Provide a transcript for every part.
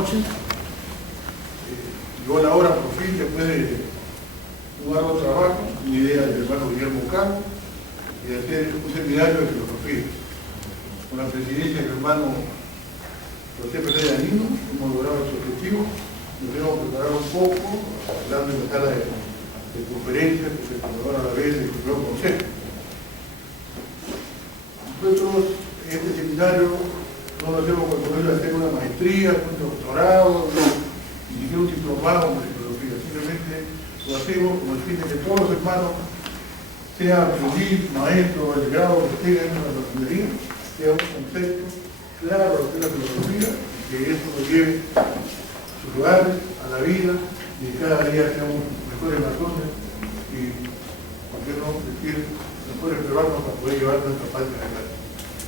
noche. Llegó la hora por fin, después de un arduo trabajo, una idea del hermano Guillermo Cano, y de hacer un seminario de filosofía. Con la presidencia del hermano José Pérez Danino, hemos logrado ese objetivo. Nos hemos preparado un poco, hablando en la sala de conferencias, que se colaboran a la vez del nuevo consejo. Nosotros, en este seminario, no lo hacemos con el modelo de hacer una maestría, un doctorado, ni siquiera un diplomado en filosofía. Simplemente lo hacemos con el fin de que todos los hermanos, sean aprendiz, maestro, el grado que tengan en la profesoría, sea un concepto claro de la filosofía, que eso nos lleve a sus lugares, a la vida, y que cada día seamos mejores personas y, por qué no decir, mejores peruanos para poder llevar nuestra patria adelante.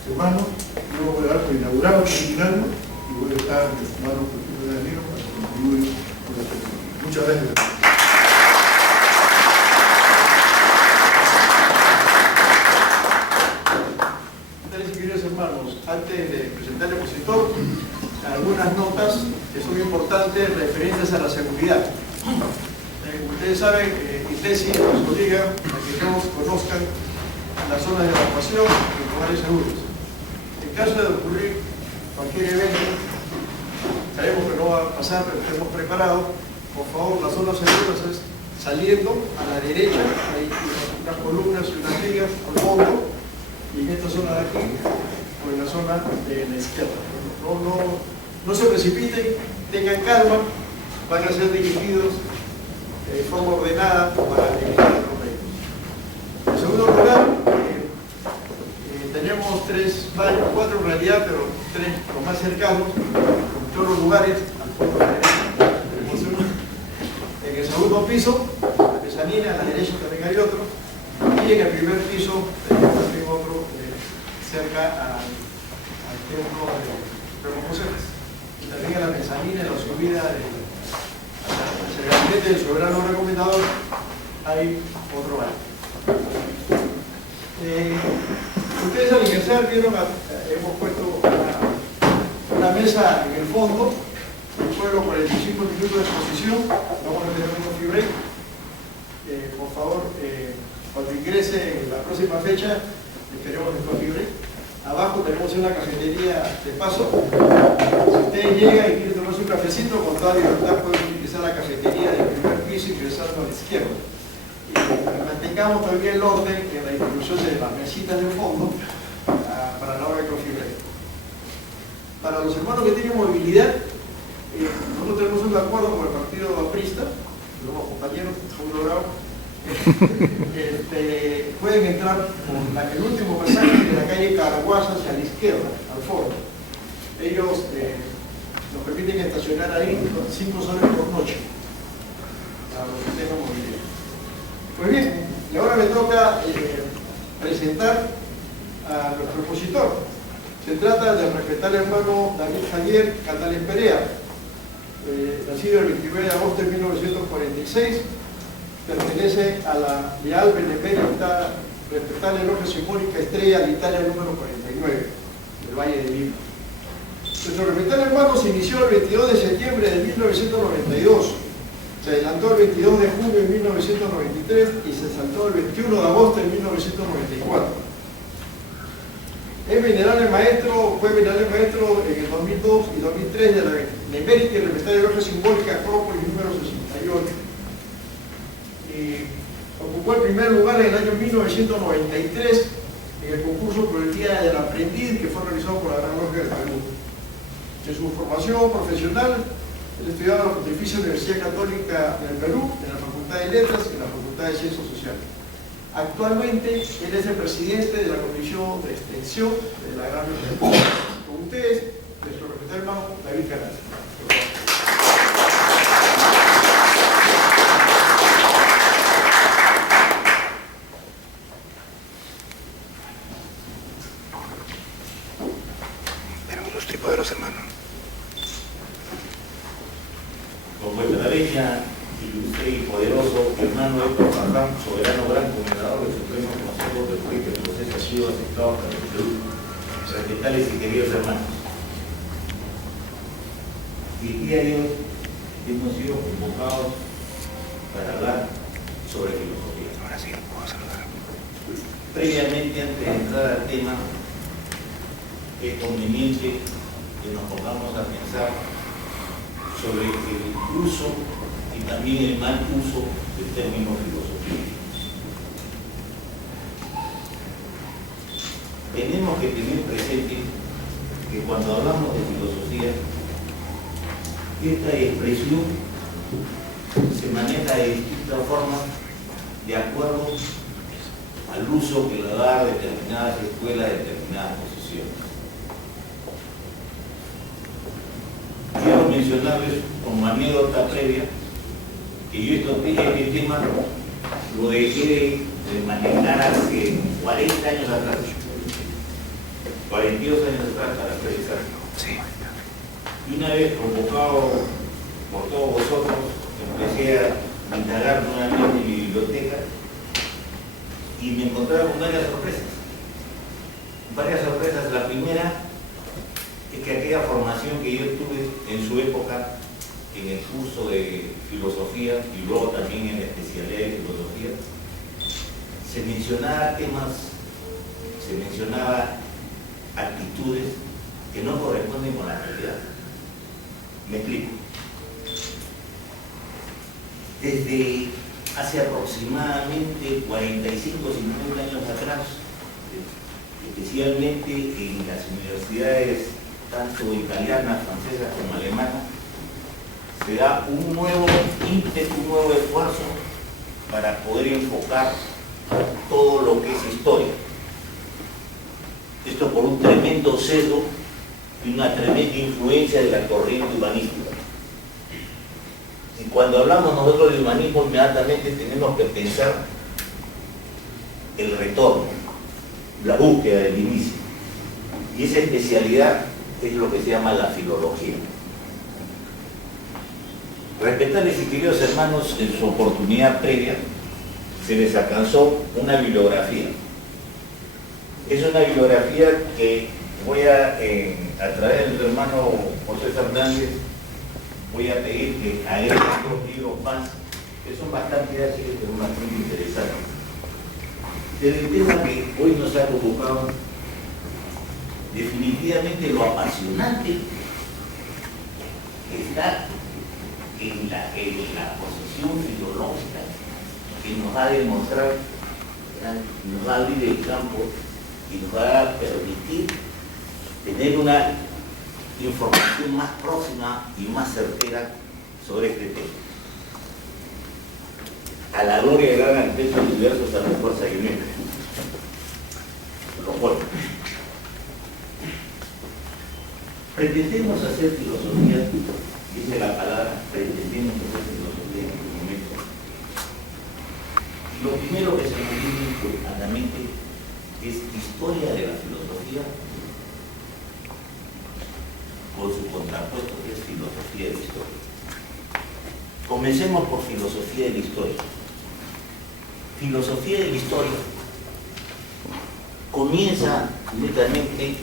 Hermanos, yo voy a dar por inaugurado este seminario y voy a estar en los hermanos Francisco de Danilo para que continúen con la ceremonia. Muchas gracias. Queridos hermanos, antes de presentar al expositor, algunas notas que son importantes referentes a la seguridad. Ustedes saben, ITESI nos obliga a que todos conozcan las zonas de evacuación y lugares seguros. En caso de ocurrir cualquier evento, sabemos que no va a pasar, pero estemos preparados. Por favor, las zonas seguras es saliendo a la derecha, hay unas columnas y unas vigas al fondo, y en esta zona de aquí, o en la zona de la izquierda. No se precipiten, tengan calma, van a ser dirigidos de forma ordenada para evitar los riesgos. En segundo lugar, tenemos cuatro en realidad, pero tres los más cercanos, en todos los lugares, al fondo de la derecha. Tenemos uno en el segundo piso, la mezzanina, a la derecha también hay otro, y en el primer piso tenemos también otro cerca al templo de José. Y también en la mezzanina, en la subida hacia el gabinete del soberano recomendador, hay otro baño. Ustedes al ingresar vieron, hemos puesto una mesa en el fondo, fueron 45 minutos de exposición, vamos a tener un coffee break. Por favor, cuando ingrese en la próxima fecha, esperemos el coffee break. Abajo tenemos una cafetería de paso. Si ustedes llegan y quieren tomarse un cafecito, con toda libertad pueden utilizar la cafetería del primer piso y ingresando a la izquierda. Y mantengamos también el orden en la distribución de las mesitas del fondo para la hora de coffee break. Para los hermanos que tienen movilidad, nosotros tenemos un acuerdo con el partido aprista, los compañeros, muy logrado. Pueden entrar por el último pasaje de la calle Caraguas hacia la izquierda, al fondo. Ellos nos permiten estacionar ahí 5 soles por noche, para los que tengan movilidad. Pues bien, y ahora me toca presentar a nuestro expositor. Se trata del respetable hermano David Javier Catales Perea, nacido el 29 de agosto de 1946, pertenece a la Leal Benemérita Respetable Logia Simbólica Estrella de Italia número 49, del Valle de Lima. Nuestro respetable hermano se inició el 22 de septiembre de 1992, se adelantó el 22 de junio de 1993 y se saltó el 21 de agosto de 1994. Fue venerable maestro en el 2002 y 2003 de la Benemérita y Respetable Logia Simbólica Acrópolis número 68. Y ocupó el primer lugar en el año 1993 en el concurso por el Día del Aprendiz que fue realizado por la Gran Logia del Perú. En su formación profesional, él estudiaba en la Pontificia Universidad Católica del Perú, en la Facultad de Letras y en la Facultad de Ciencias Sociales. Actualmente, él es el presidente de la Comisión de Extensión de la Gran Logia del Perú. Con ustedes, nuestro respetable hermano David Catales. Con vuestra venia, ilustre y poderoso hermano Héctor Farrán, soberano gran comendador del Supremo Consejo del País, que el proceso ha sido aceptado para el Perú. Respetables y queridos hermanos, Y el día de hoy hemos sido convocados para hablar sobre filosofía. Ahora sí, puedo saludar. Previamente, antes de entrar al tema, es conveniente que nos pongamos a pensar sobre el uso y también el mal uso del término filosofía. Tenemos que tener presente que cuando hablamos de filosofía, esta expresión se maneja de distintas formas de acuerdo al uso que le da determinadas escuelas, determinadas posiciones. Quiero mencionarles como anécdota previa que yo este tema lo dejé de manejar hace 40 años atrás, 42 años atrás para precisar. Sí. Y una vez convocado por todos vosotros, empecé a indagar nuevamente en mi biblioteca y me encontraba con varias sorpresas. La primera es que aquella formación que yo tuve en su época en el curso de filosofía y luego también en la especialidad de filosofía, se mencionaba temas, se mencionaba actitudes que no corresponden con la realidad. Me explico. Desde hace aproximadamente 45 o 50 años atrás, especialmente en las universidades tanto italianas, francesas como alemanas, se da un nuevo ímpetu, un nuevo esfuerzo para poder enfocar todo lo que es historia. Esto por un tremendo sesgo y una tremenda influencia de la corriente humanística. Y cuando hablamos nosotros de humanismo, inmediatamente tenemos que pensar el retorno, la búsqueda del inicio. Y esa especialidad es lo que se llama la filología. Respetarles y queridos hermanos, en su oportunidad previa se les alcanzó una bibliografía. Es una bibliografía que voy a través del hermano José Fernández, voy a pedir que agreguen 2 libros más, que son bastante ágiles, pero bastante interesantes. Desde el tema que hoy nos ha convocado, definitivamente lo apasionante está en la posición filológica que nos va a demostrar, nos va a abrir el campo y nos va a permitir tener una información más próxima y más certera sobre este tema. A la gloria del gran arquitecto del universo, a la fuerza y unidad. Lo cual, pretendemos hacer filosofía, dice la palabra, pretendemos hacer filosofía en este momento. Lo primero que se nos viene a la mente es historia de la filosofía con su contrapuesto que es filosofía de la historia. Comencemos por filosofía de la historia. Filosofía de la historia comienza netamente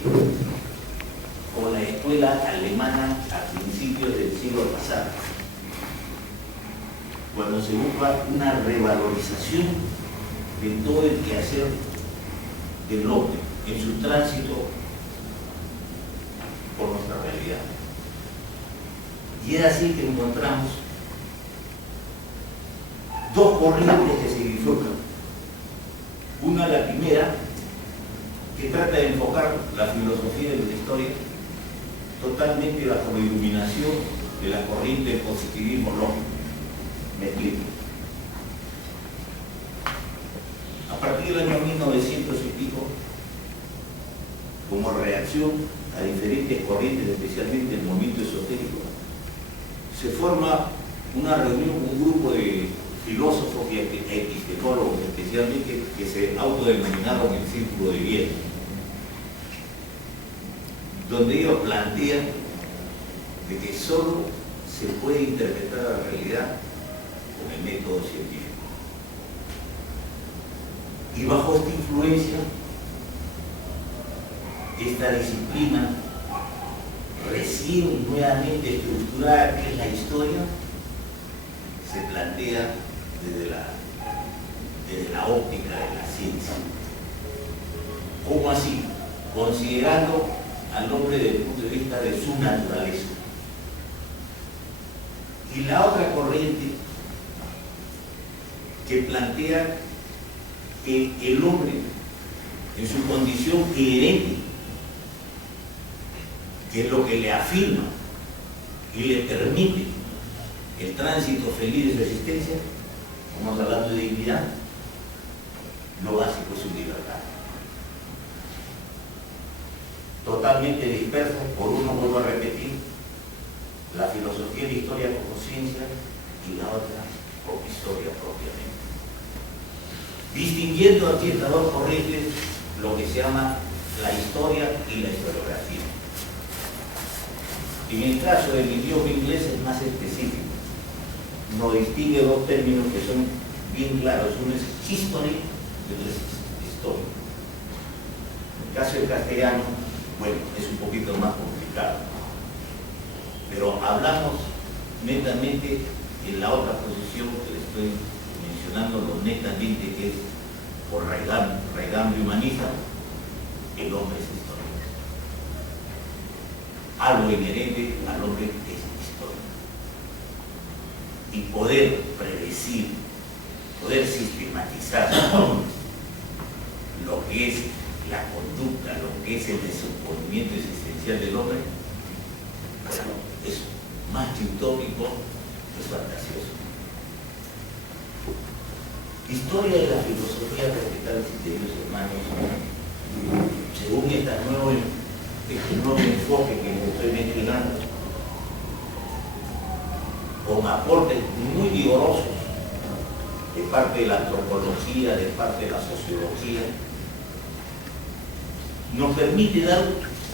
con la escuela alemana a principios del siglo pasado, cuando se busca una revalorización de todo el quehacer del hombre en su tránsito por nuestra realidad. Y es así que encontramos 2 corrientes que se bifurcan. Una, la primera, que trata de enfocar la filosofía de la historia totalmente bajo la iluminación de la corriente del positivismo lógico. Me explico. A partir del año 1900 y pico, como reacción a diferentes corrientes, especialmente el movimiento esotérico, se forma una reunión, un grupo de filósofos y epistemólogos, especialmente, que se autodenominaron el Círculo de Viena, donde ellos plantean de que solo se puede interpretar la realidad con el método científico. Y bajo esta influencia, esta disciplina recién nuevamente estructurada, que es la historia, se plantea desde la óptica de la ciencia. ¿Cómo así? Considerando al hombre desde el punto de vista de su naturaleza. Y la otra corriente que plantea que el hombre, en su condición inherente, que es lo que le afirma y le permite el tránsito feliz de su existencia, estamos hablando de dignidad, lo básico es su libertad. Totalmente dispersa, por uno vuelvo a repetir, la filosofía de la historia como ciencia y la otra como historia propiamente. Distinguiendo aquí estas dos corrientes lo que se llama la historia y la historiografía. En el caso del idioma inglés es más específico. Nos distingue dos términos que son bien claros. Uno es history y otro es historia. En el caso del castellano, bueno, es un poquito más complicado. Pero hablamos netamente en la otra posición que le estoy mencionando, lo netamente que es por raigambre humanista, el hombre es historia. Algo inherente al hombre es historia. Y poder predecir, poder sistematizar lo que es la conducta, lo que es el descomponimiento existencial del hombre, bueno, es más que utópico, es fantasioso. Historia de la filosofía, respetados y queridos hermanos, según este nuevo enfoque que les estoy mencionando, con aportes muy vigorosos de parte de la antropología, de parte de la sociología, nos permite dar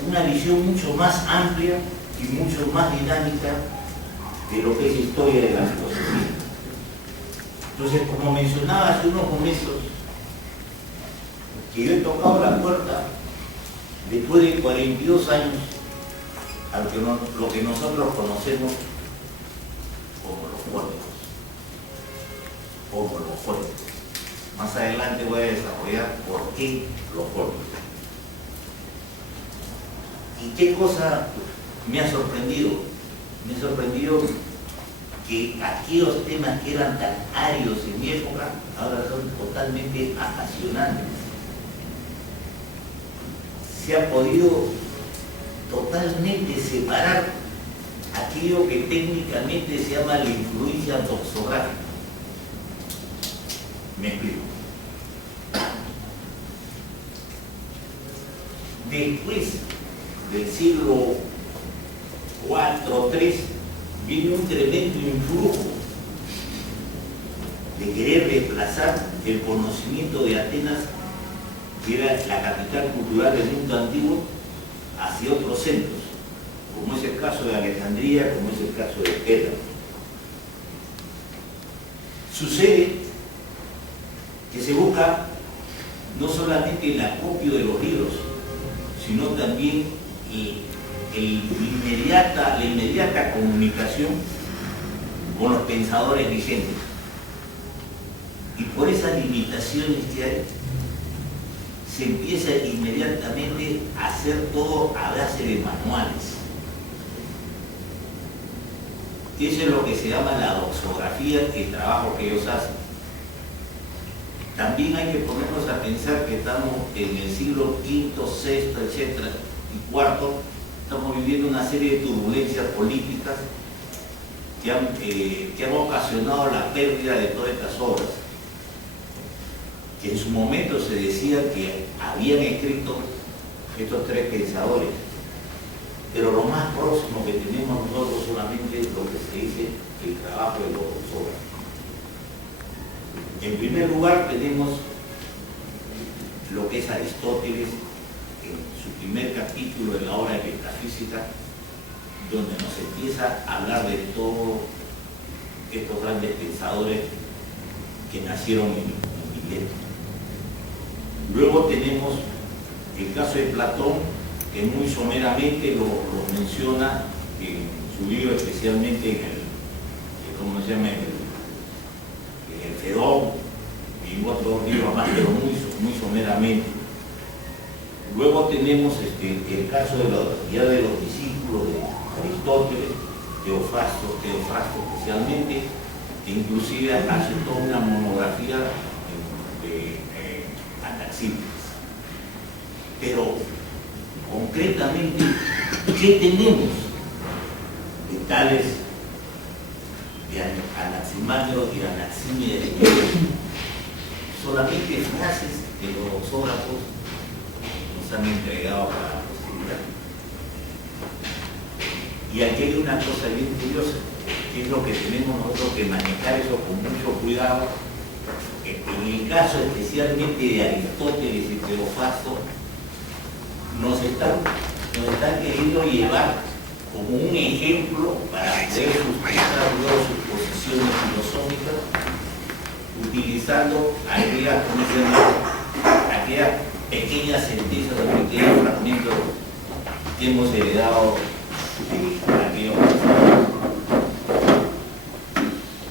una visión mucho más amplia y mucho más dinámica de lo que es historia de la filosofía. Entonces, como mencionaba hace unos momentos, que yo he tocado la puerta después de 42 años a lo que nosotros conocemos como los códigos. Más adelante voy a desarrollar por qué los códigos. ¿Y qué cosa me ha sorprendido? Me ha sorprendido que aquellos temas que eran tan áridos en mi época ahora son totalmente apasionantes. Se ha podido totalmente separar aquello que técnicamente se llama la influencia doxográfica. Me explico. Después del siglo IV, III, viene un tremendo influjo de querer desplazar el conocimiento de Atenas, que era la capital cultural del mundo antiguo, hacia otros centros, como es el caso de Alejandría, como es el caso de Pérgamo. Sucede que se busca no solamente el acopio de los libros, sino también la inmediata comunicación con los pensadores vigentes. Y por esas limitaciones que hay, se empieza inmediatamente a hacer todo a base de manuales. Eso es lo que se llama la doxografía, el trabajo que ellos hacen. También hay que ponernos a pensar que estamos en el siglo V, VI, etcétera, y IV, estamos viviendo una serie de turbulencias políticas que han ocasionado la pérdida de todas estas obras, que en su momento se decía que habían escrito estos tres pensadores, pero lo más próximo que tenemos nosotros solamente es lo que se dice el trabajo de los doxógrafos. En primer lugar tenemos lo que es Aristóteles en su primer capítulo de la obra de Metafísica, donde nos empieza a hablar de todos estos grandes pensadores que nacieron en Mileto. Luego tenemos el caso de Platón, que muy someramente lo menciona en su libro, especialmente en el, ¿cómo se llama? En el Fedón y en otros libros más, pero muy someramente. Luego tenemos el caso de los discípulos de Aristóteles, Teofrasto especialmente, que inclusive hace toda una monografía de Anaxímenes. Pero concretamente, ¿qué tenemos de tales de Anaximandro y Anaxímenes? Solamente frases que los óracos nos han entregado para la posteridad. Y aquí hay una cosa bien curiosa, que es lo que tenemos nosotros que manejar eso con mucho cuidado. En el caso especialmente de Aristóteles y Teofrasto, nos están queriendo llevar como un ejemplo para poder sustentar luego sus posiciones filosóficas, utilizando aquellas pequeñas sentencias o pequeños fragmentos que hemos heredado de aquello.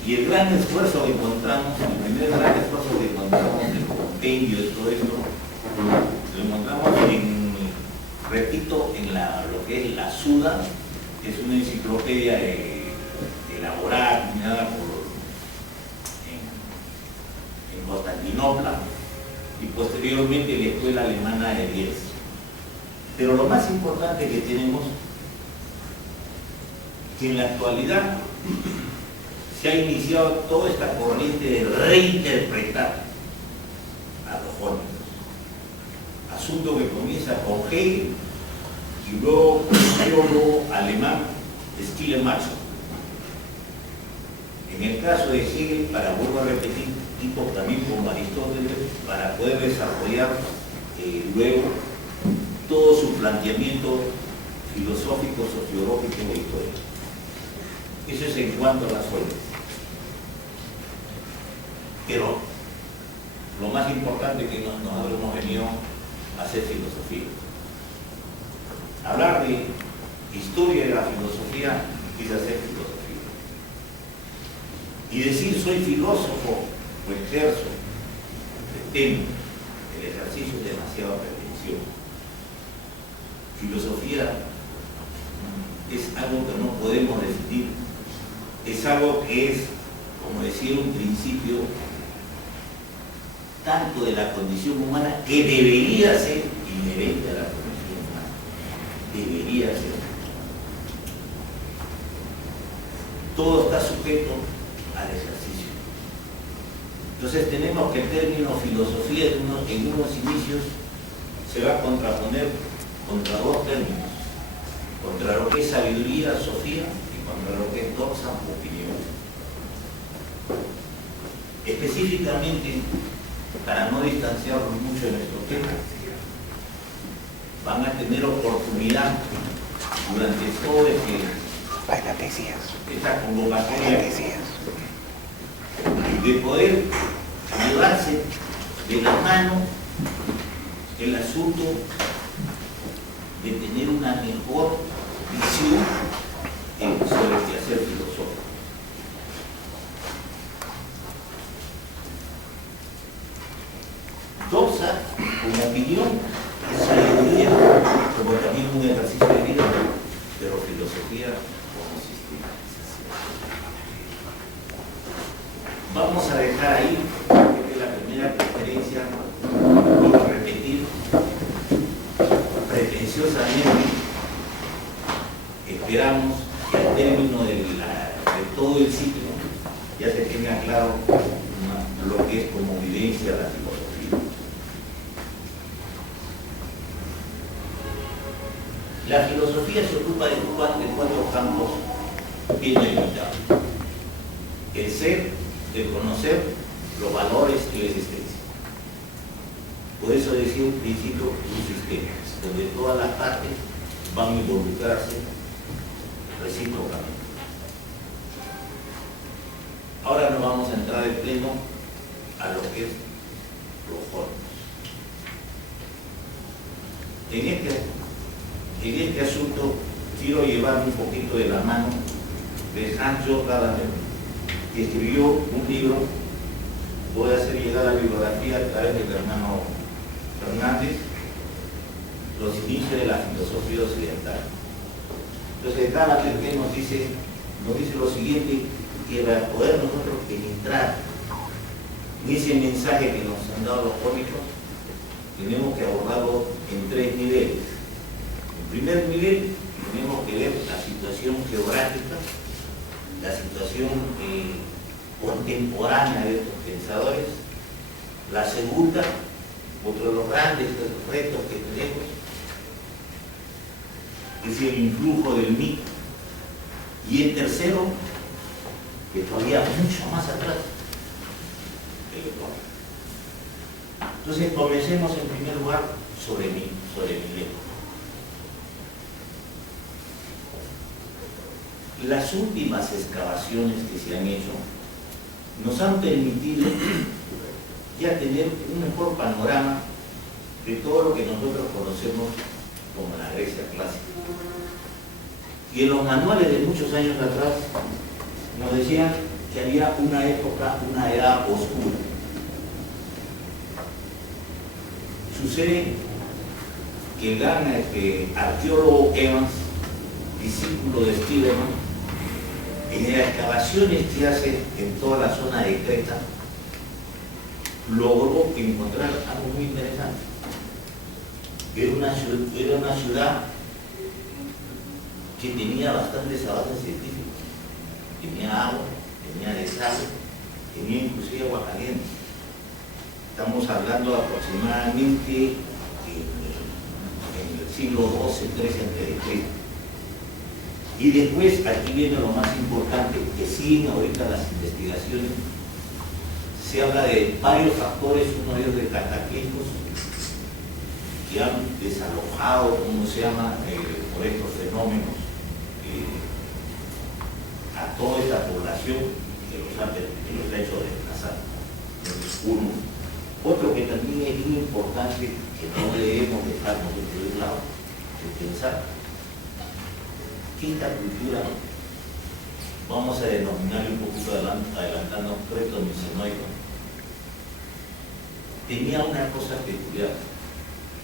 Y el gran esfuerzo que encontramos, el primer gran esfuerzo que encontramos en el compendio de todo esto, lo encontramos repito, en lo que es la Suda, que es una enciclopedia elaborada, terminada en Constantinopla, y posteriormente la Escuela Alemana de Liez. Pero lo más importante que tenemos, que en la actualidad se ha iniciado toda esta corriente de reinterpretar a los jóvenes. Asunto que comienza con Hegel y luego con el teólogo alemán Schleiermacher. En el caso de Hegel, vuelvo a repetir, tipo también como Aristóteles, para poder desarrollar luego todo su planteamiento filosófico, sociológico y histórico. Eso es en cuanto a las fuentes. Pero lo más importante que nosotros hemos venido a hacer filosofía. Hablar de historia de la filosofía es hacer filosofía. Y decir soy filósofo o ejerzo, pretendo, el ejercicio es demasiada pretensión. Filosofía es algo que no podemos definir, es algo que es, como decía un principio, tanto de la condición humana que debería ser inherente a la condición humana. Debería ser. Todo está sujeto al ejercicio. Entonces tenemos que el término filosofía en unos inicios se va a contraponer contra dos términos, contra lo que es sabiduría, sofía, y contra lo que es doxa, opinión. Específicamente, para no distanciarnos mucho de nuestro tema, van a tener oportunidad durante todo esta convocatoria de poder llevarse de la mano el asunto de tener una mejor visión sobre el quehacer filosófico. Doxa, como opinión, es sabiduría, como también un ejercicio de vida, pero filosofía como sistematización. Vamos a dejar ahí, que es la primera conferencia, voy a repetir, pretenciosamente, esperamos que al término de todo el ciclo ya se tenga claro lo que es como vivencia la filosofía. La filosofía se ocupa de cuatro campos bien delimitados: el ser, el conocer, los valores y la existencia. Por eso decía un principio, un sistema, donde todas las partes van a involucrarse recíprocamente. Ahora nos vamos a entrar de pleno a lo que es los jóvenes. En este en este asunto quiero llevar un poquito de la mano de Sancho Gadamer, que escribió un libro. Voy a hacer llegar la bibliografía a través del hermano Fernández, Los inicios de la filosofía occidental. Entonces, Gadamer nos dice lo siguiente, que para poder nosotros penetrar en ese mensaje que nos han dado los cómicos, tenemos que abordarlo en 3 niveles. En primer nivel, tenemos que ver la situación geográfica, la situación contemporánea de estos pensadores. La segunda, otro de los grandes retos que tenemos, es el influjo del mito. Y el tercero, que todavía mucho más atrás, el lenguaje. Entonces comencemos en primer lugar sobre Mileto. Las últimas excavaciones que se han hecho nos han permitido ya tener un mejor panorama de todo lo que nosotros conocemos como la Grecia clásica. Y en los manuales de muchos años atrás nos decían que había una época, una edad oscura. Sucede que el gran arqueólogo Evans, discípulo de Stevenson, en las excavaciones que hace en toda la zona de Creta, logró encontrar algo muy interesante. Era una ciudad que tenía bastantes avances científicos. Tenía agua, tenía desagüe, tenía inclusive agua caliente. Estamos hablando aproximadamente en el siglo XII, XIII a.C. Y después, aquí viene lo más importante, que siguen ahorita las investigaciones. Se habla de varios factores, uno de ellos de cataclismos, que han desalojado, ¿cómo se llama?, por estos fenómenos, a toda esta población que los ha hecho desplazar. Uno. Otro que también es muy importante, que no debemos dejarnos de lado, de pensar, que esta cultura, vamos a denominarle un poquito adelantando, Creto Micenoico, tenía una cosa peculiar.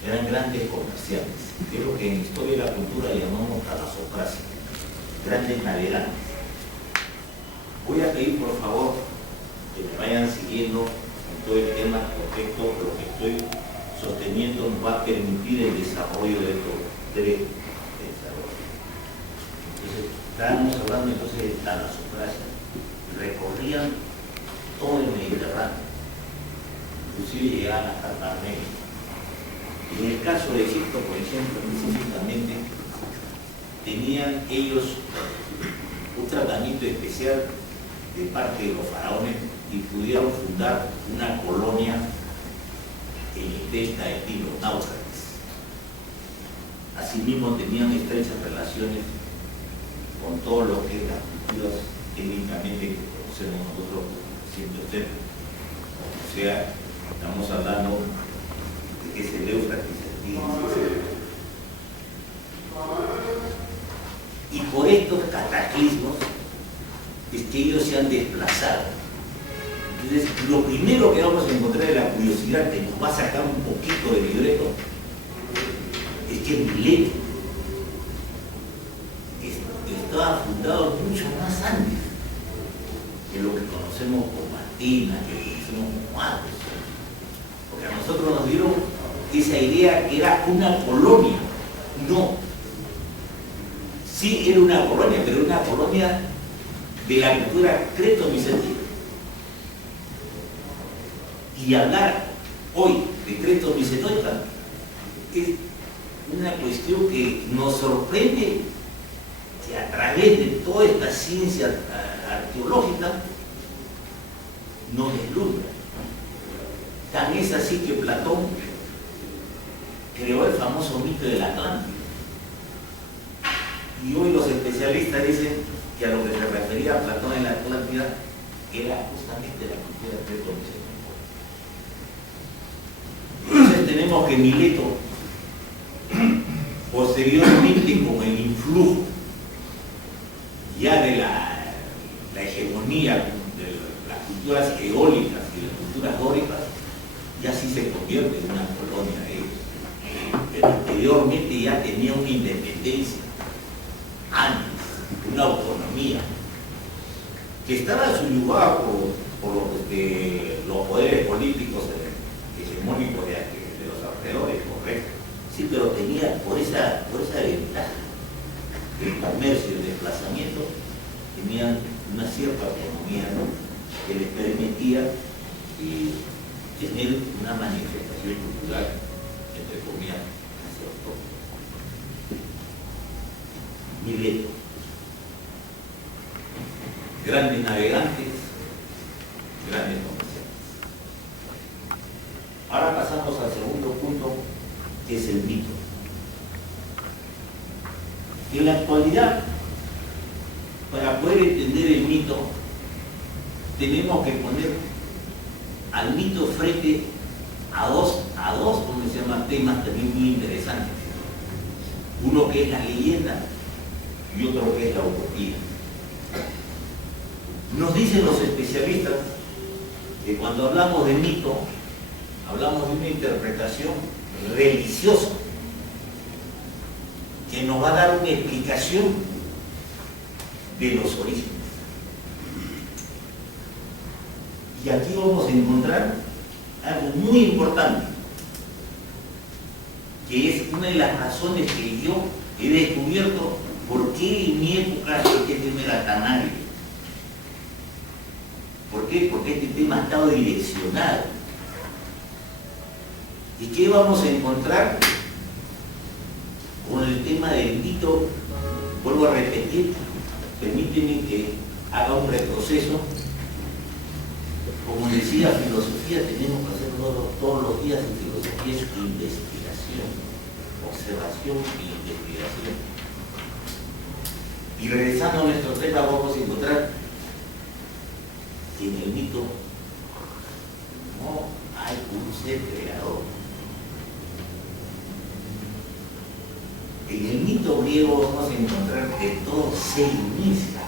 Eran grandes comerciantes, que es lo que en historia de la cultura llamamos talasocracia, grandes navegantes. Voy a pedir por favor que me vayan siguiendo en todo el tema, porque esto, lo que estoy sosteniendo nos va a permitir el desarrollo de estos 3 desarrollos. Entonces, estábamos hablando entonces de talasocracia, recorrían todo el Mediterráneo, inclusive llegaban hasta el Mar Negro. En el caso de Egipto, por ejemplo, específicamente, tenían ellos un tratamiento especial de parte de los faraones y pudieron fundar una colonia en el delta del Nilo, Náufragos. Asimismo, tenían estrechas relaciones con todo lo que es las culturas técnicamente que conocemos nosotros siempre ustedes. O sea, estamos hablando que es el Éufrates, y por estos cataclismos es que ellos se han desplazado. Entonces, lo primero que vamos a encontrar de la curiosidad que nos va a sacar un poquito del libreto es que Mileto estaba fundado mucho más antes que lo que conocemos como Atenas, que conocemos como Athos, porque a nosotros nos dieron esa idea que era una colonia. No. Sí, era una colonia, pero una colonia de la cultura creto-micenica. Y hablar hoy de creto-micenoica es una cuestión que nos sorprende, que a través de toda esta ciencia arqueológica nos deslumbra. Tan es así que Platón creó el famoso mito del Atlántico. Y hoy los especialistas dicen que a lo que se refería Platón en la Atlántida era justamente la cultura creto-micenoica. Entonces tenemos que Mileto Posteriormente, con el influjo ya de la hegemonía de las culturas eólicas y las culturas dóricas, ya sí se convierte en una colonia de ellos. Pero anteriormente ya tenía una independencia, antes, una autonomía, que estaba subyugada por los poderes políticos hegemónicos de los alrededores, correcto. Sí, pero tenía por esa ventaja del comercio y el desplazamiento, tenían una cierta autonomía, ¿no?, que les permitía tener una manifestación cultural, entre comillas, hacia autóctona. Miletos, grandes navegantes, grandes comerciantes. Ahora pasamos al segundo punto, que es el mito. En la actualidad, para poder entender el mito, tenemos que poner al mito frente a dos ¿cómo se llama?, temas también muy interesantes. Uno que es la leyenda y otro que es la utopía. Nos dicen los especialistas que cuando hablamos de mito, hablamos de una interpretación religiosa que nos va a dar una explicación de los orígenes. Y aquí vamos a encontrar algo muy importante, que es una de las razones que yo he descubierto por qué en mi época este tema era tan árido. ¿Por qué? Porque este tema ha estado direccionado. ¿Y qué vamos a encontrar con el tema del mito? Vuelvo a repetir, permíteme que haga un retroceso. Como decía, filosofía tenemos que hacerlo todos los días, y filosofía es investigación, observación e investigación. Y regresando a nuestro tema, vamos a encontrar que en el mito no hay un ser creador. En el mito griego vamos a encontrar que todo se inicia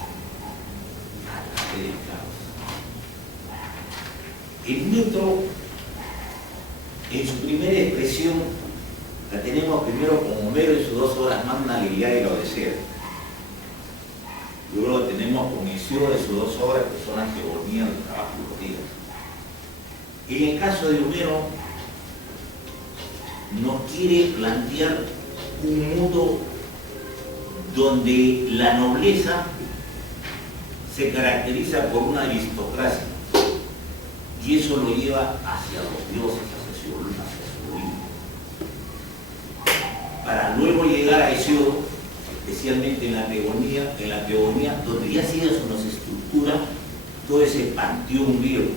a través del caos. El mito, en su primera expresión, la tenemos primero con Homero y sus 2 obras magnas, la Ilíada y la Odisea. Luego lo tenemos con Hesíodo y sus 2 obras, que son las que volvían al trabajo los días. En el caso de Homero, nos quiere plantear un mundo donde la nobleza se caracteriza por una aristocracia, y eso lo lleva hacia los dioses, hacia su Olimpo, para luego llegar a Hesíodo, especialmente en la teogonía, donde ya se nos estructura todo ese panteón griego.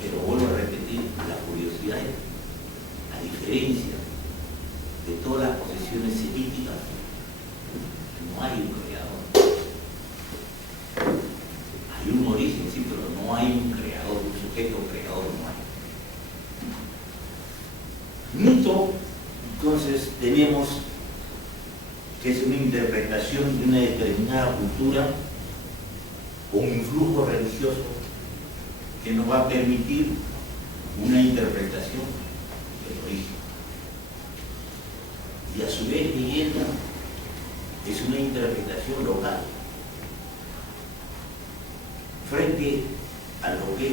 Pero vuelvo a repetir, la curiosidad es, a diferencia de todas las posesiones semíticas, no hay un creador. Hay un origen, sí, pero no hay un creador, un sujeto creador no hay. Mito, entonces, tenemos que es una interpretación de una determinada cultura o un influjo religioso que nos va a permitir una interpretación del origen. Y a su vez, leyenda es una interpretación local. Frente a lo que es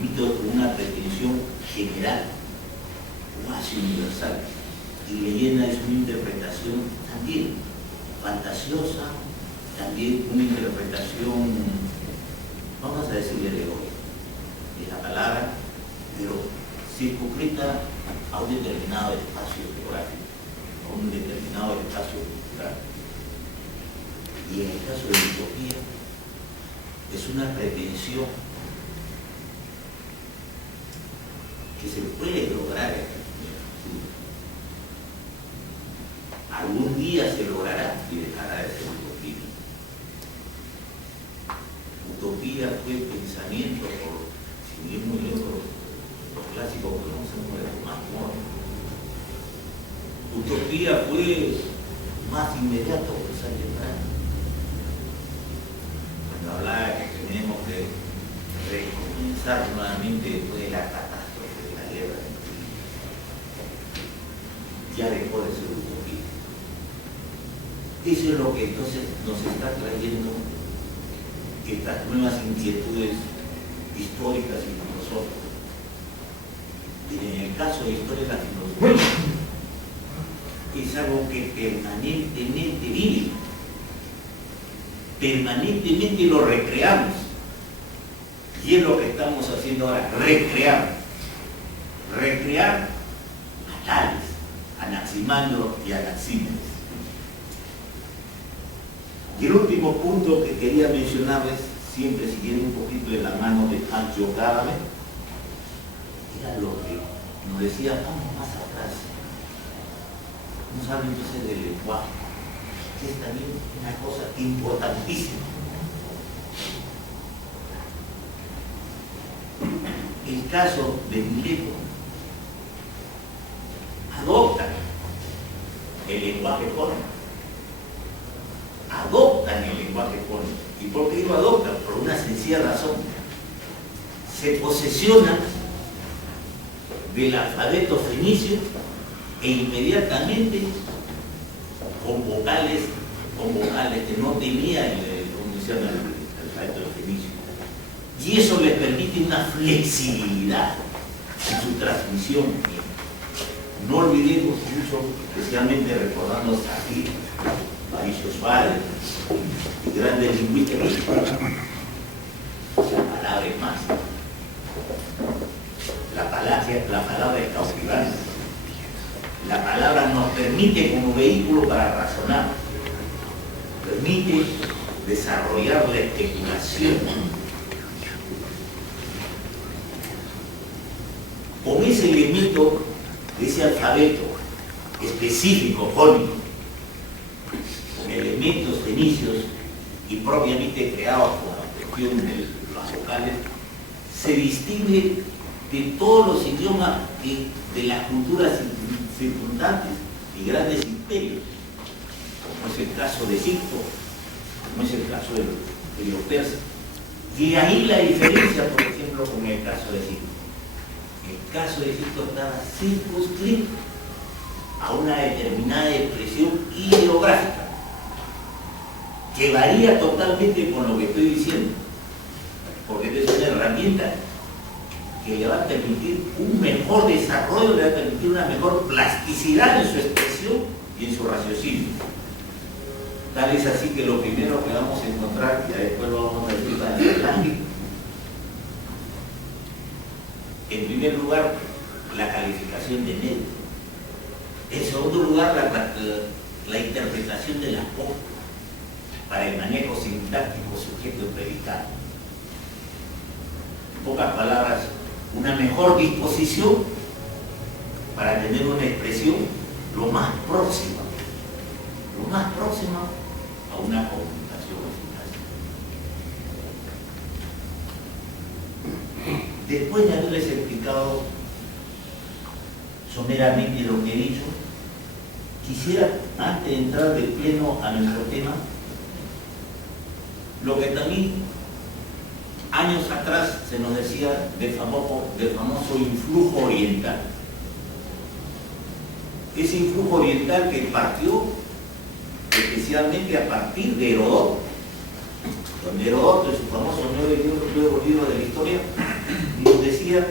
mito con una pretensión general, casi universal. Y leyenda es una interpretación también fantasiosa, también una interpretación, vamos a decirle alegórica, de la palabra, pero circunscrita a un determinado espacio geográfico, a un determinado espacio cultural. Y en el caso de la utopía, es una pretensión que se puede lograr. Algún día se logrará y dejará de ser utopía. Utopía fue pensamiento, sin ir muy lejos, los clásicos que conocemos de los más modernos. utopía fue más inmediato que Sánchez Serrano. Cuando hablaba que tenemos que recomenzar nuevamente después de la catástrofe de la guerra, ya dejó de ser utopía. Eso es lo que entonces nos está trayendo estas nuevas inquietudes históricas y filosóficas. Y en el caso de historia de la filosofía, es algo que permanentemente vive, permanentemente lo recreamos. Y es lo que estamos haciendo ahora, recrear a Tales, a Anaximandro y a Anaxímenes. Y el último punto que quería mencionarles, siempre siguiendo un poquito de la mano de Pancho Gárame, era lo que nos decía, vamos más atrás. Nos habla entonces del lenguaje, que es también una cosa importantísima. El caso de Mileto adoptan el lenguaje jónico. Adoptan el lenguaje jónico. ¿Y por qué lo adoptan? Por una sencilla razón. Se posesionan del alfabeto fenicio e inmediatamente con vocales que no tenía el alfabeto fenicio. Y eso les permite una flexibilidad en su transmisión. No olvidemos mucho, especialmente recordando aquí Mauricio Suárez y grandes lingüistas, la palabra es más. La palabra es cautivante. La palabra nos permite como vehículo para razonar, permite desarrollar la especulación. Con ese elemento, de ese alfabeto específico, jónico, con elementos fenicios y propiamente creados por la cuestión de las vocales, se distingue de todos los idiomas de las culturas circundantes y grandes imperios, como es el caso de Egipto, como es el caso de los persas. Y ahí la diferencia, por ejemplo, con el caso de Egipto. El caso de Egipto estaba circunscrito a una determinada expresión ideográfica que varía totalmente con lo que estoy diciendo, porque es una herramienta que le va a permitir un mejor desarrollo, le va a permitir una mejor plasticidad en su expresión y en su raciocinio. Tal es así que lo primero que vamos a encontrar, y después lo vamos a decir en el ámbito, en primer lugar, la calificación de medio. En segundo lugar, la interpretación de las cosas para el manejo sintáctico sujeto y predicado. En pocas palabras, una mejor disposición para tener una expresión lo más próxima a una comunicación eficaz. Después de haberles explicado someramente lo que he dicho, quisiera, antes de entrar de pleno a nuestro tema, lo que también años atrás se nos decía del famoso influjo oriental. Ese influjo oriental que partió especialmente a partir de Heródoto, donde Heródoto en su famoso nuevo libro de la historia nos decía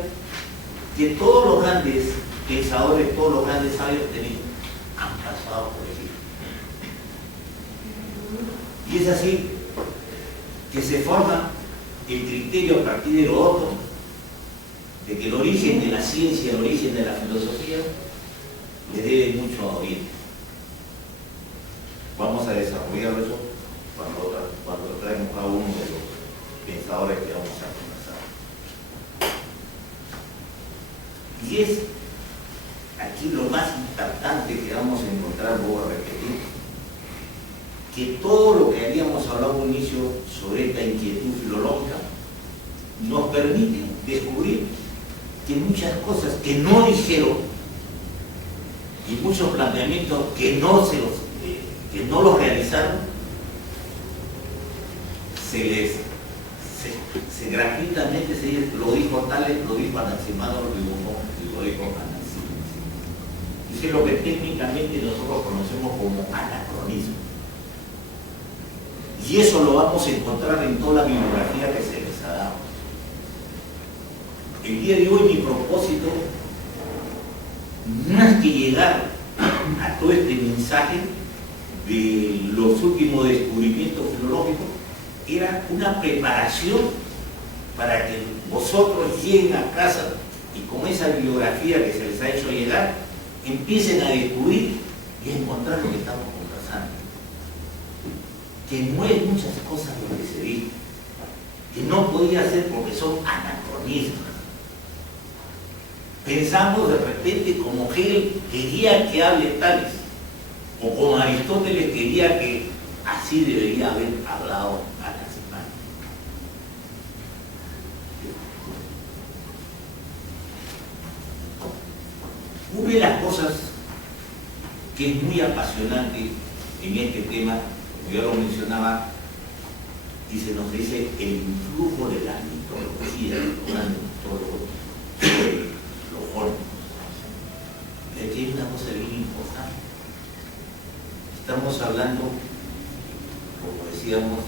que todos los grandes pensadores, todos los grandes sabios han pasado por Egipto. Y es así que se forma el criterio a partir de Heródoto de que el origen de la ciencia, el origen de la filosofía le debe mucho a Oriente. Vamos a desarrollar eso cuando traemos cada uno de los pensadores que vamos a conversar. Y es aquí lo más impactante que vamos a encontrar, voy a repetir, que todo lo que habíamos hablado al inicio sobre esta inquietud filológica nos permite descubrir que muchas cosas que no dijeron y muchos planteamientos que no los realizaron, gratuitamente se dice, lo dijo Tales, lo dijo Anaximandro, lo dijo Anaximandro. Es lo que técnicamente nosotros conocemos como anacronismo. Y eso lo vamos a encontrar en toda la bibliografía que se les ha dado. El día de hoy mi propósito, más que llegar a todo este mensaje de los últimos descubrimientos filológicos, era una preparación para que vosotros lleguen a casa y con esa bibliografía que se les ha hecho llegar, empiecen a descubrir y a encontrar lo que estamos conversando. Que no hay muchas cosas lo que se dice, que no podía ser porque son anacronismos. Pensamos de repente como Hegel quería que hable Tales, o como Aristóteles quería que así debería haber hablado Anaximandro. Una de las cosas que es muy apasionante en este tema, yo lo mencionaba, y se nos dice el influjo de la mitología, los grandes mitólogos, los jónicos. Y aquí hay una cosa bien importante. Estamos hablando, como decíamos,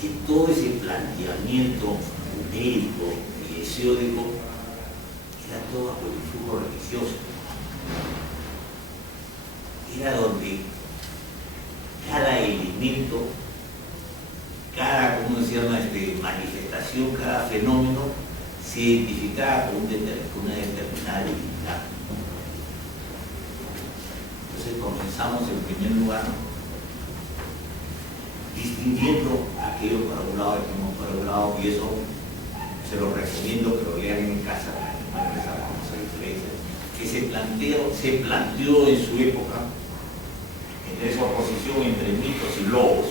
que todo ese planteamiento numérico y hesiódico era todo bajo el influjo religioso. Era donde cada elemento, cada, ¿cómo se llama?, manifestación, cada fenómeno se identificaba con una determinada divinidad. Entonces comenzamos en primer lugar distinguiendo aquello para un lado y como para un lado, y eso se lo recomiendo que lo lean en casa para empezar a conocer diferencias, que se planteó en su época entre esa oposición entre mitos y logos.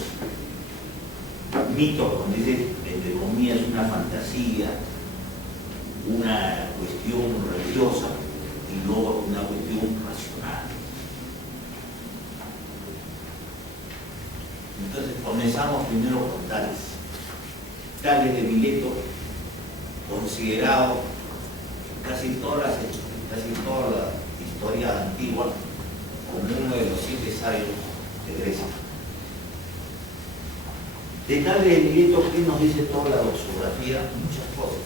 Mitos, como dice, entre comillas, una fantasía, una cuestión religiosa, y luego una cuestión racional. Entonces comenzamos primero con Tales. Tales de Mileto, considerado en casi toda la historia antigua como uno de los 7 sabios de Grecia. De Tales de Mileto, ¿qué nos dice toda la doxografía? Muchas cosas.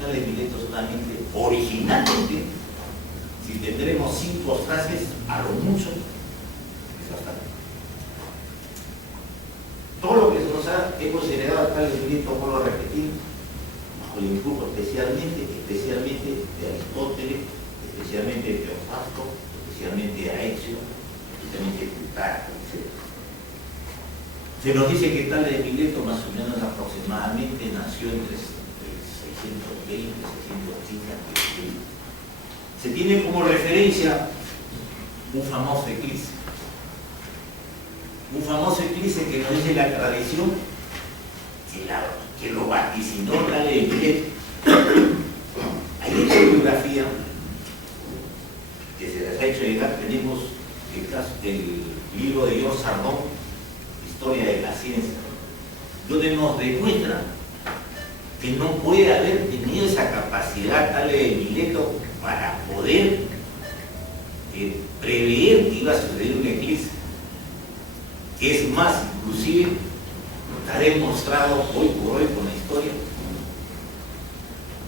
Tales de Mileto solamente, originalmente, si tendremos 5 frases, a lo mucho, es bastante. Todo lo que se nos hemos heredado a Tales de Mileto, vuelvo a repetir, bajo el influjo especialmente de Aristóteles, especialmente de Teofasto, especialmente de Aexio, especialmente de Plutarco, etc. Se nos dice que Tales de Mileto, más o menos aproximadamente, nació entre 620 y 630 a.C. Se tiene como referencia un famoso eclipse. Un famoso eclipse que nos dice la tradición que lo vaticinó Tales de Mileto. Hay una bibliografía que se les ha hecho llegar. Tenemos el libro de George Sardón, Historia de la Ciencia, donde nos demuestra que no puede haber tenido esa capacidad Tales de Mileto para poder prever que iba a suceder un eclipse. Es más, inclusive está demostrado hoy por hoy con la historia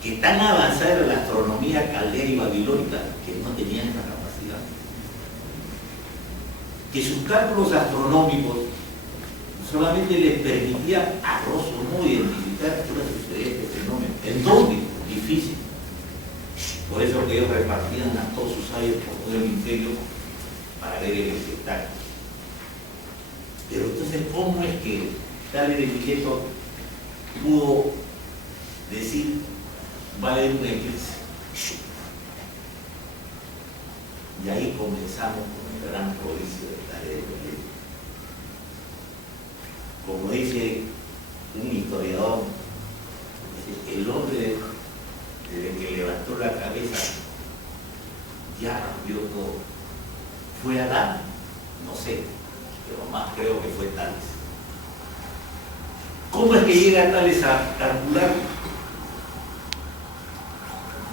que tan avanzada era la astronomía caldera y babilónica que no tenían esa capacidad. Que sus cálculos astronómicos solamente les permitía a grosso modo identificar qué iba a suceder este fenómeno. ¿En dónde? Difícil. Por eso que ellos repartían a todos sus sabios por todo el imperio para ver el espectáculo. Pero entonces, ¿cómo es que Tales de Mileto pudo decir va a haber un eclipse? Y ahí comenzamos con el gran prodigio de Tales de Mileto. Como dice un historiador, dice, el hombre desde que levantó la cabeza ya cambió todo. ¿Fue Adán? No sé, pero más creo que fue Tales. ¿Cómo es que llega Tales a calcular?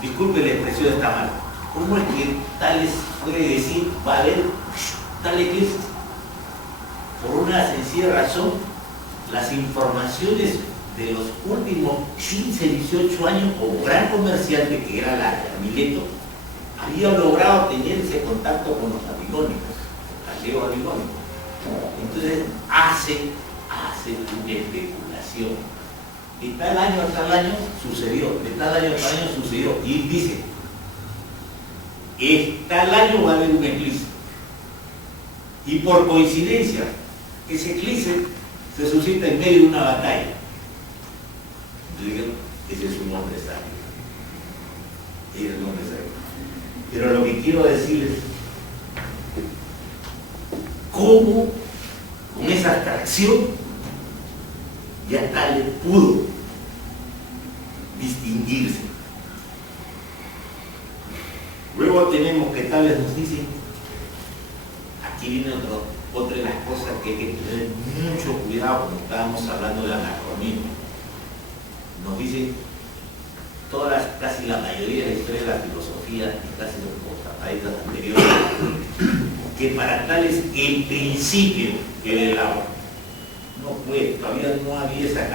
Disculpe la expresión, está mal. ¿Cómo es que Tales puede decir va a haber tal eclipse? Por una sencilla razón, las informaciones de los últimos 15, 18 años, como gran comerciante que era la Mileto, había logrado tener ese contacto con los babilónicos, gallegos babilónicos. Entonces hace una especulación. De tal año a tal año sucedió, de tal año a tal año sucedió. Y dice, tal año va a haber un eclipse. Y por coincidencia, ese eclipse se suscita en medio de una batalla. Entonces, ese es un hombre sabio. Ese es un hombre sabio. Pero lo que quiero decirles, cómo con esa atracción ya Tales pudo distinguirse. Luego tenemos que Tales nos dice, aquí viene otra de las cosas que hay que tener mucho cuidado cuando estábamos hablando del anacronismo. Nos dice casi la mayoría de la historia de la filosofía y casi los tratados anteriores, que para Tales el principio era el agua. No puede, todavía no había esa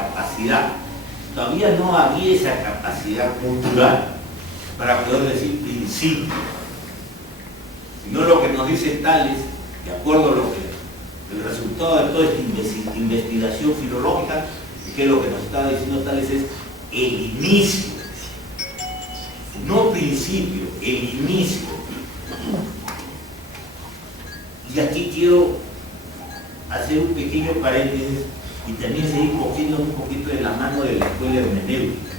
capacidad, cultural para poder decir principio. Sino lo que nos dice Tales, de acuerdo a lo que el resultado de toda esta investigación filológica, que lo que nos está diciendo Tales es el inicio, no principio, el inicio. Y aquí quiero hacer un pequeño paréntesis y también seguir cogiendo un poquito de la mano de la escuela hermenéutica.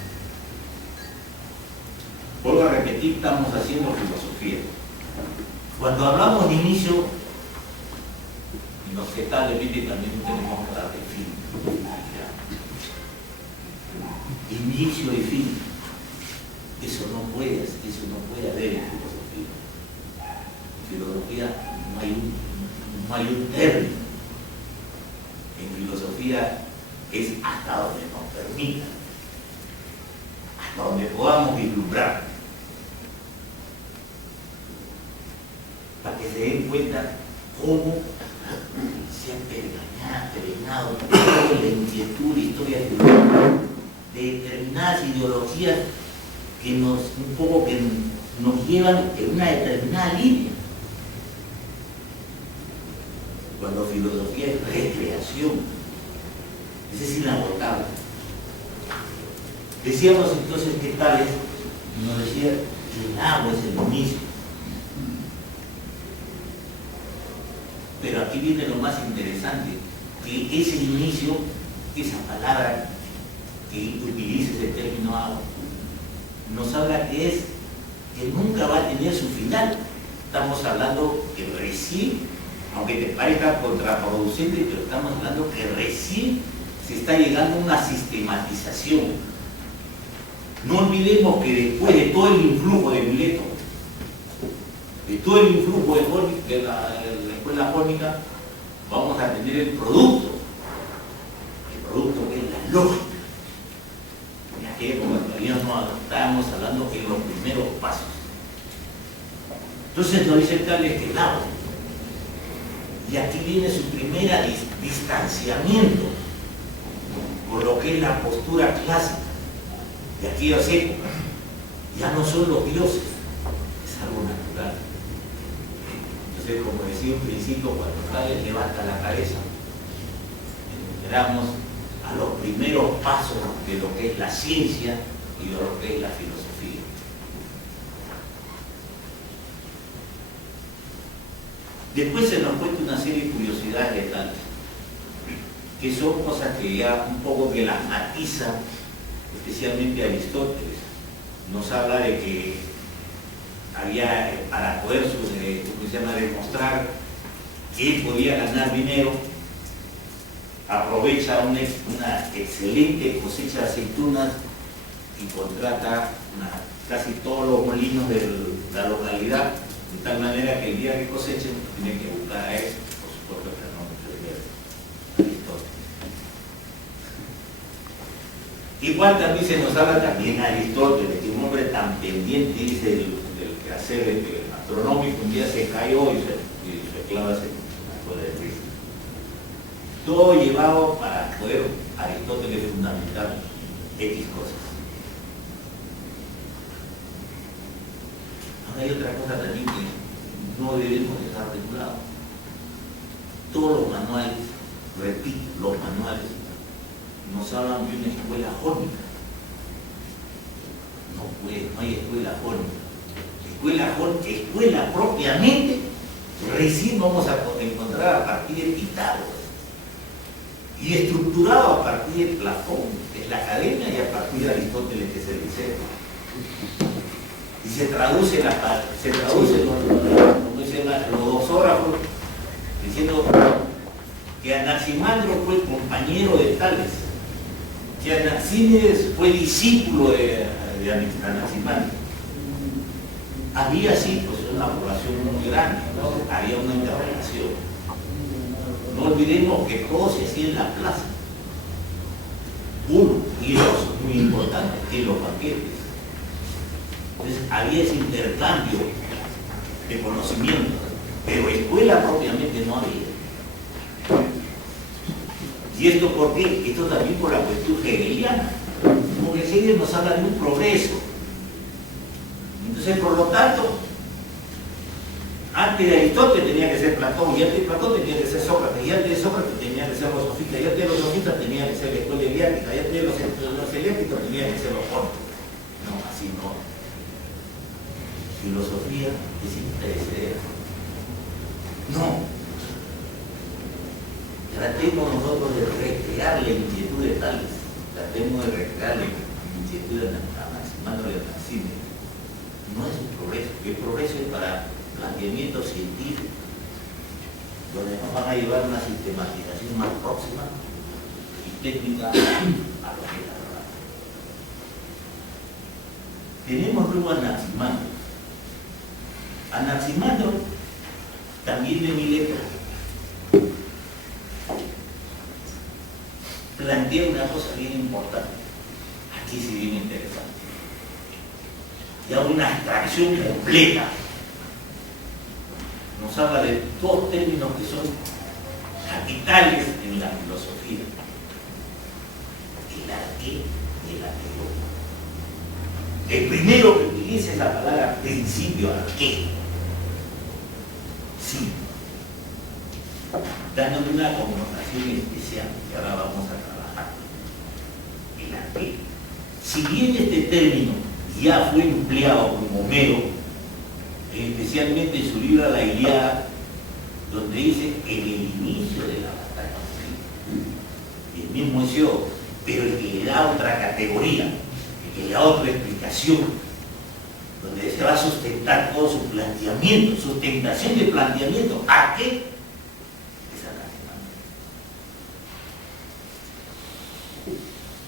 Vuelvo a repetir, estamos haciendo filosofía. Cuando hablamos de inicio, y los que tal de también tenemos que dar de fin. Inicio y fin. Eso no puede haber en filosofía. En filosofía no hay un término. En filosofía es hasta donde nos permita, hasta donde podamos vislumbrar, para que se den cuenta cómo se ha permeado toda la inquietud de historia de determinadas ideologías que nos llevan en una determinada línea. Cuando filosofía es recreación, ese es inagotable. Decíamos entonces que Tales nos decía que el agua es el inicio. Pero aquí viene lo más interesante, que ese inicio, esa palabra que utiliza ese término agua, nos habla que nunca va a tener su final. Estamos hablando que recién, aunque te parezca contraproducente, pero estamos hablando que recién se está llegando a una sistematización. No olvidemos que después de todo el influjo de Mileto, de todo el influjo de la escuela jónica, vamos a tener el producto que es la lógica. En aquella época todavía no estábamos hablando en los primeros pasos. Entonces nos dice Tales que el agua, y aquí viene su primera distanciamiento con lo que es la postura clásica de aquellas épocas. Ya no son los dioses, es algo natural. Entonces, como decía un principio, cuando Tales levanta la cabeza, entramos a los primeros pasos de lo que es la ciencia y de lo que es la filosofía. Después se nos cuenta una serie de curiosidades de Tales, que son cosas que ya un poco que las matiza, especialmente Aristóteles. Nos habla de que había, para poder demostrar que él podía ganar dinero, aprovecha una excelente cosecha de aceitunas y contrata casi todos los molinos de la localidad, De tal manera que el día que cosechen tienen que buscar a él por su propio cronómetro de Aristóteles. Igual también se nos habla también Aristóteles, que un hombre tan pendiente dice del quehacer astronómico, un día se cayó y su esclava se fue de risa. Todo llevado para poder Aristóteles fundamentar X cosas. Ahora hay otra cosa también que no debemos dejar de un lado. Todos los manuales, repito, los manuales nos hablan de una escuela jónica. No hay escuela jónica. Escuela propiamente, recién vamos a encontrar a partir de Pitágoras. Y estructurado a partir de Platón, que es la academia, y a partir de Aristóteles, que es el liceo. Y se traduce como dicen los dosógrafos, diciendo que Anaximandro fue compañero de Tales, que Anaxímenes fue discípulo de Anaximandro. Había así pues una población muy grande, ¿no? Había una interrelación. No olvidemos que todo se hacía en la plaza. Uno, y dos, muy importante, en los banquetes. Entonces había ese intercambio de conocimientos, pero escuela propiamente no había. ¿Y esto por qué? Esto también por la cuestión hegeliana, porque Hegel nos habla de un progreso. Entonces, por lo tanto, antes de Aristóteles tenía que ser Platón, y antes de Platón tenía que ser Sócrates, y antes de Sócrates tenía que ser los sofistas, y antes de los sofistas tenía que ser la escuela heliática, y antes de los heliáticos tenía que ser los jónicos. No, así no. Filosofía es imperecedera. No. Tratemos nosotros de recrear la inquietud de Tales, tratemos de recrear la inquietud de Anaximandro y Anaxímenes. No es un progreso, el progreso es para planteamientos científicos, donde nos van a llevar una sistematización más próxima y técnica a lo que es la verdad. Tenemos luego a Anaximandro. Anaximandro, también de Mileto, plantea una cosa bien importante, aquí sí bien interesante, ya una abstracción completa. Nos habla de dos términos que son capitales en la filosofía: el arqué y el ateos. El primero que utiliza es la palabra principio, arqué, sí, dándole una connotación especial que ahora vamos a trabajar. El arqué. Si bien este término ya fue empleado por Homero, especialmente en su libro La Ilíada, donde dice en el inicio de la batalla, el mismo Hesíodo, pero el que le da otra categoría, el que le da otra explicación, donde se va a sustentar todo su planteamiento, sustentación de planteamiento. ¿A qué? Es Anaximandro.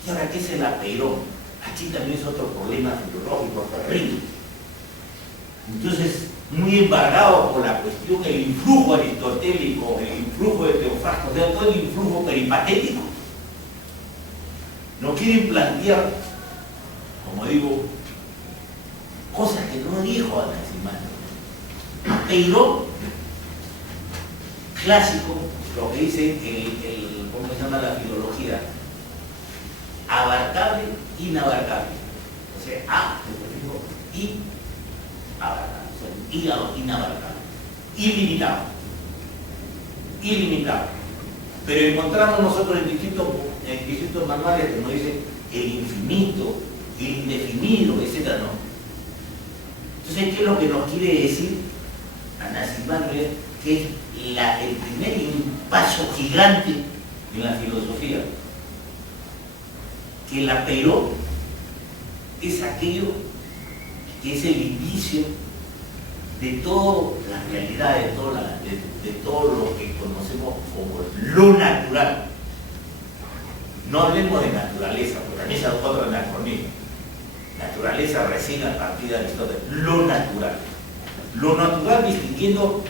¿Y ahora qué es el apeirón? Aquí también es otro problema filológico terrible. Entonces, muy embargado por la cuestión del influjo aristotélico, el influjo de Teofrasto, o sea, todo el influjo peripatético, no quieren plantear, como digo, cosas que no dijo Anaximandro. Apeirón clásico, lo que dice ¿cómo se llama la filología? Abarcable, inabarcable. O sea, y abarcable, inabarcable, ilimitado. Pero encontramos nosotros en distintos manuales que nos dicen el infinito, el indefinido, etc. No. Entonces, ¿qué es lo que nos quiere decir Anaximandro? Que es el primer paso gigante en la filosofía. Que el apeirón es aquello que es el inicio de toda la realidad, de todo lo que conocemos como lo natural. No hablemos de naturaleza, porque también es otro anacronismo. Naturaleza recién a partir de Aristóteles, lo natural. Lo natural distinguiendo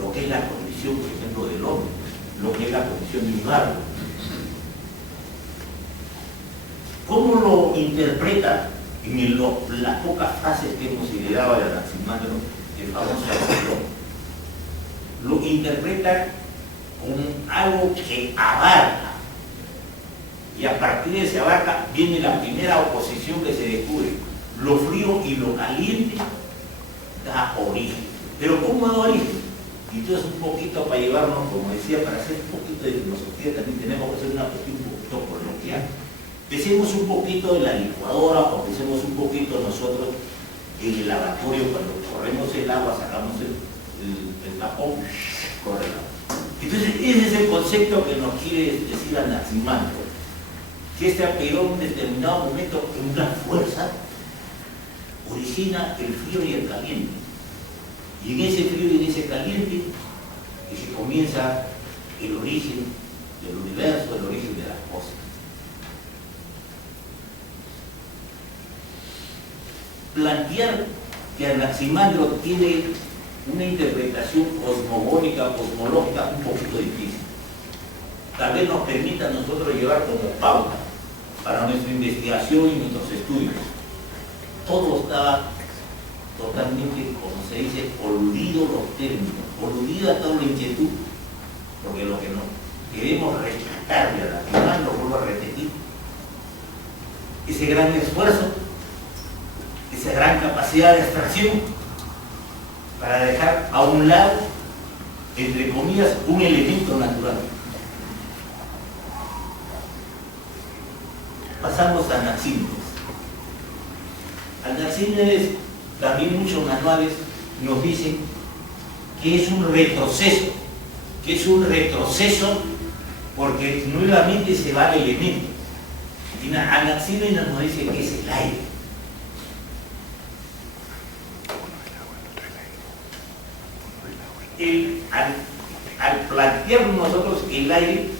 lo que es la condición, por ejemplo, del hombre, lo que es la condición de un árbol. ¿Cómo lo interpreta en las pocas frases que hemos ideado de Anaximandro, el famoso arqueólogo? Lo interpreta como algo que abarca, y a partir de ese abarca viene la primera oposición que se descubre: lo frío y lo caliente da origen. Pero ¿cómo da origen? Y entonces un poquito para llevarnos, como decía, para hacer un poquito de filosofía también tenemos que hacer una cuestión un poquito coloquial. Pensemos un poquito en la licuadora o pensemos un poquito nosotros en el lavatorio. Cuando corremos el agua, sacamos el tapón, corre el agua. Entonces ese es el concepto que nos quiere decir Anaximandro, que este apegón en un determinado momento en una fuerza origina el frío y el caliente. Y en ese frío y en ese caliente que se comienza el origen del universo, el origen de las cosas. Plantear que Anaximandro tiene una interpretación cosmogónica, cosmológica un poquito difícil. Tal vez nos permita a nosotros llevar como pauta para nuestra investigación y nuestros estudios. Todo estaba totalmente, como se dice, coludido los términos, coludida toda la inquietud, porque lo que nos queremos rescatar de Anaximandro, vuelvo a repetir, ese gran esfuerzo, esa gran capacidad de abstracción, para dejar a un lado, entre comillas, un elemento natural. Pasamos a Anaxímenes. Anaxímenes, también muchos manuales nos dicen que es un retroceso, porque nuevamente se va el elemento. Y Anaxímenes nos dice que es el aire. Al plantearnos nosotros el aire,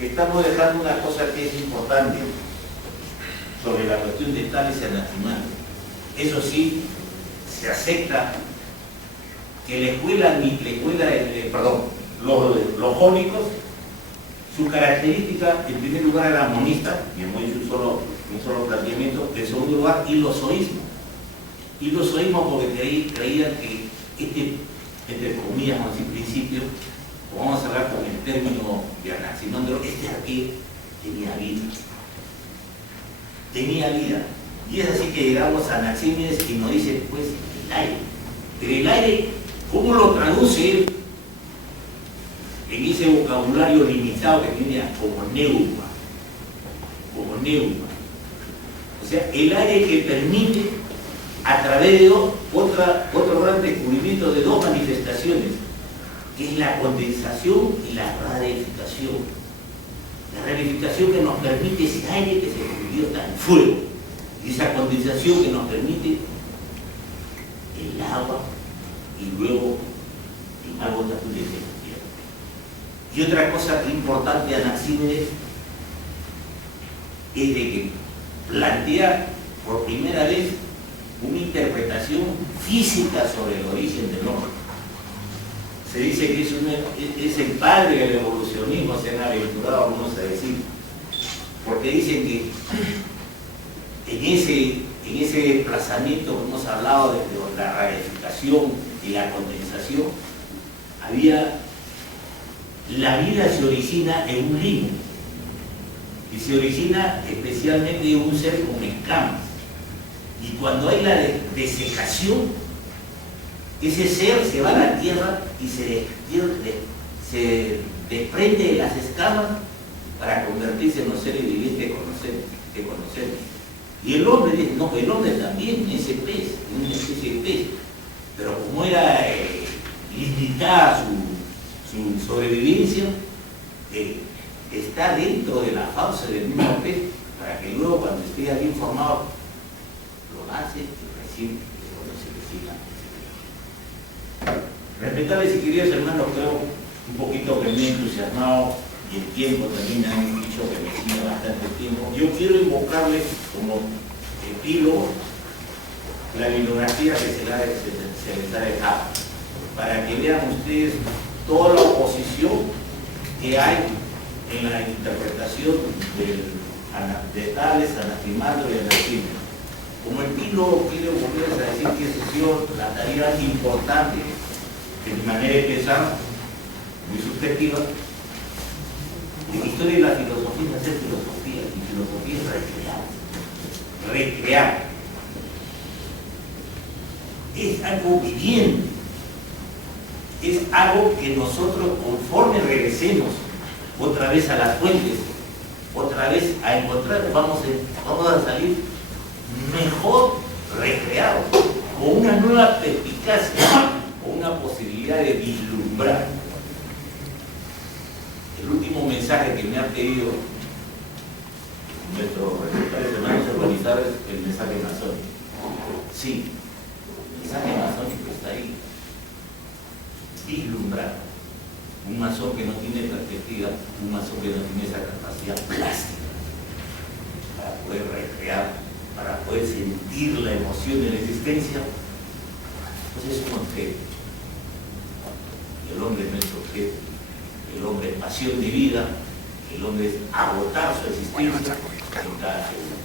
estamos dejando una cosa que es importante sobre la cuestión de Tales y Anaximandro. Eso sí, se acepta que los jónicos, su característica, en primer lugar, era monista, y hemos hecho un solo planteamiento. En segundo lugar, ilozoísmo. Ilozoísmo porque creían que entre comillas, vamos a decir, principio, vamos a hablar con el término de Anaximandro, este arqué tenía vida. Tenía vida. Y es así que llegamos a Anaxímenes y nos dice, pues, el aire. Pero el aire, ¿cómo lo traduce él en ese vocabulario limitado que tiene como neuma? Como neuma. O sea, el aire que permite, a través de otro gran descubrimiento de dos manifestaciones, que es la condensación y la rarificación. La rarificación que nos permite ese aire que se convierte en fuego, y esa condensación que nos permite el agua y luego en algo también de la tierra. Y otra cosa importante de Anaxímenes es de que plantea por primera vez una interpretación física sobre el origen del hombre. Se dice que es el padre del evolucionismo, se han aventurado algunos a decir, porque dicen que en ese desplazamiento que hemos hablado de la rarificación y la condensación, la vida se origina en un limbo, y se origina especialmente en un ser con escamas. Y cuando hay la desecación, ese ser se va a la tierra y se desprende de las escamas para convertirse en los seres vivientes que conocemos. Y el hombre dice, no, el hombre también es ese pez, una especie de pez. Pero como era limitada su sobrevivencia, está dentro de la fauce del mismo pez, para que luego cuando esté bien formado, hace y recién se reciba. Respetables y queridos hermanos, creo un poquito que me he entusiasmado y el tiempo también me han dicho que me sigue bastante tiempo. Yo quiero invocarles como epílogo la bibliografía que se les ha dejado, para que vean ustedes toda la oposición que hay en la interpretación de Tales, Anaximandro y Anaximandro. Como el Pilo volvió a decir que esa ha sido la tarea importante de mi manera de pensar, muy subjetiva, de la historia de la filosofía es hacer filosofía, y filosofía es recrear. Es algo viviente, es algo que nosotros, conforme regresemos otra vez a las fuentes, otra vez a encontrar, vamos a salir mejor recreados, con una nueva perspicacia, con una posibilidad de vislumbrar. El último mensaje que me ha pedido nuestros respetables hermanos organizadores es el mensaje masónico. Sí, el mensaje masónico está ahí. Vislumbrar. Un masón que no tiene perspectiva, un masón que no tiene esa capacidad plástica para poder recrear, para poder sentir la emoción de la existencia, pues es un objeto. El hombre no es objeto, el hombre es pasión de vida, el hombre es agotar su existencia en cada segundo.